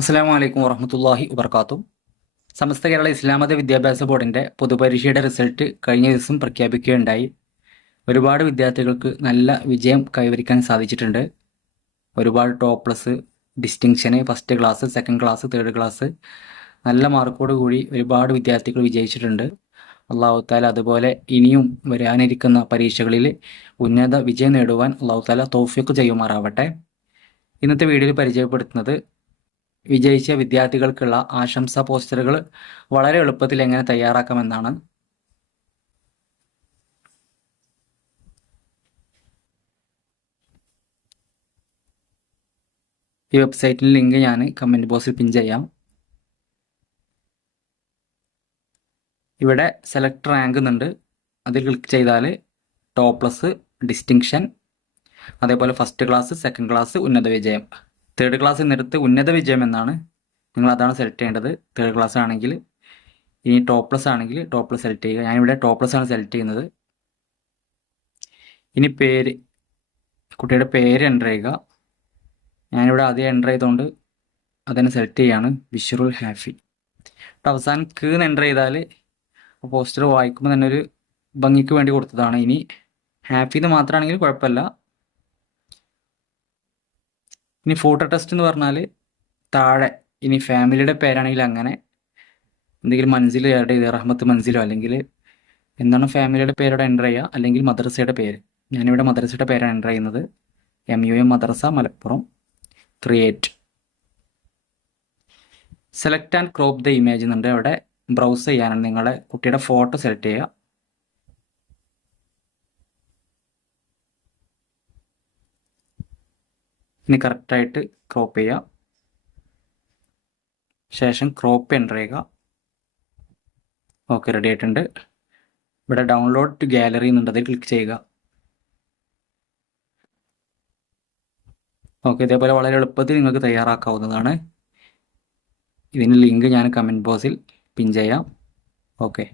അസ്സാം വലൈക്കും വറഹമത്തല്ലാഹി വബർക്കാത്തു. സമസ്ത കേരള ഇസ്ലാമത വിദ്യാഭ്യാസ ബോർഡിന്റെ പൊതുപരീക്ഷയുടെ റിസൾട്ട് കഴിഞ്ഞ ദിവസം പ്രഖ്യാപിക്കുകയുണ്ടായി. ഒരുപാട് വിദ്യാർത്ഥികൾക്ക് നല്ല വിജയം കൈവരിക്കാൻ സാധിച്ചിട്ടുണ്ട്. ഒരുപാട് top plus distinction first class second class third class നല്ല മാർക്കോട് കൂടി ഒരുപാട് വിദ്യാർത്ഥികൾ വിജയിച്ചിട്ടുണ്ട്. അള്ളാഹുത്താല അതുപോലെ ഇനിയും വരാനിരിക്കുന്ന പരീക്ഷകളിൽ ഉന്നത വിജയം നേടുവാൻ അള്ളാഹു താല തോഫിക്ക് ചെയ്യുമാറാവട്ടെ. ഇന്നത്തെ വീഡിയോയിൽ പരിചയപ്പെടുത്തുന്നത് വിജയിച്ച വിദ്യാർത്ഥികൾക്കുള്ള ആശംസ പോസ്റ്ററുകൾ വളരെ എളുപ്പത്തിൽ എങ്ങനെ തയ്യാറാക്കാമെന്നാണ്. ഈ വെബ്സൈറ്റിന്റെ ലിങ്ക് ഞാൻ കമന്റ് ബോക്സിൽ പിൻ ചെയ്യാം. ഇവിടെ സെലക്ട് റാങ്ക് എന്നുണ്ട്. അതിൽ ക്ലിക്ക് ചെയ്താൽ ടോപ്പ് പ്ലസ് ഡിസ്റ്റിങ്ഷൻ. അതേപോലെ ഫസ്റ്റ് ക്ലാസ് സെക്കൻഡ് ക്ലാസ് ഉന്നത വിജയം. തേർഡ് ക്ലാസ് നിരത്ത് ഉന്നത വിജയം എന്നാണ് നിങ്ങൾ അതാണ് സെലക്ട് ചെയ്യേണ്ടത്. തേർഡ് ക്ലാസ് ആണെങ്കിൽ ഇനി ടോപ്പ് പ്ലസ് ആണെങ്കിൽ ടോപ്പ് പ്ലസ് സെലക്ട് ചെയ്യുക. ഞാനിവിടെ ടോപ്പ് പ്ലസ് ആണ് സെലക്ട് ചെയ്യുന്നത്. ഇനി പേര് കുട്ടിയുടെ പേര് എന്റർ ചെയ്യുക. ഞാനിവിടെ ആദ്യം എന്റർ ചെയ്തുകൊണ്ട് അതിനെ സെലക്ട് ചെയ്യാണ്. വിഷുറുൽ ഹാഫി അവസാനം കീന്ന് എന്റർ ചെയ്താൽ പോസ്റ്റർ വായിക്കുമ്പോൾ തന്നെ ഒരു ഭംഗിക്ക് വേണ്ടി കൊടുത്തതാണ്. ഇനി ഹാഫിന്ന് മാത്രമാണെങ്കിൽ കുഴപ്പമില്ല. ഇനി ഫോട്ടോ ടെസ്റ്റ് എന്ന് പറഞ്ഞാൽ താഴെ ഇനി ഫാമിലിയുടെ പേരാണെങ്കിൽ അങ്ങനെ എന്തെങ്കിലും മൻസിൽ ആഡ് ചെയ്ത് റഹ്മത്ത് മൻസിലോ അല്ലെങ്കിൽ എന്താണ് ഫാമിലിയുടെ പേരോടെ എന്റർ ചെയ്യുക അല്ലെങ്കിൽ മദ്രസയുടെ പേര്. ഞാനിവിടെ മദ്രസയുടെ പേരാണ് എന്റർ ചെയ്യുന്നത്. M U M madrasa Malappuram three eight select and crop the image എന്നുണ്ട്. അവിടെ ബ്രൗസ് ചെയ്യാനാണ് നിങ്ങളുടെ കുട്ടിയുടെ ഫോട്ടോ സെലക്ട് ചെയ്യുക. ഇനി കറക്റ്റായിട്ട് ക്രോപ്പ് ചെയ്യുക ശേഷം ക്രോപ്പ് എന്റർ ചെയ്യുക. ഓക്കെ റെഡി ആയിട്ടുണ്ട്. ഇവിടെ ഡൗൺലോഡ് ടു ഗാലറി എന്നുണ്ട് അതിൽ ക്ലിക്ക് ചെയ്യുക. ഓക്കെ ഇതേപോലെ വളരെ എളുപ്പത്തിൽ നിങ്ങൾക്ക് തയ്യാറാക്കാവുന്നതാണ്. ഇതിന്റെ ലിങ്ക് ഞാൻ കമന്റ് ബോക്സിൽ പിൻ ചെയ്യാം. ഓക്കെ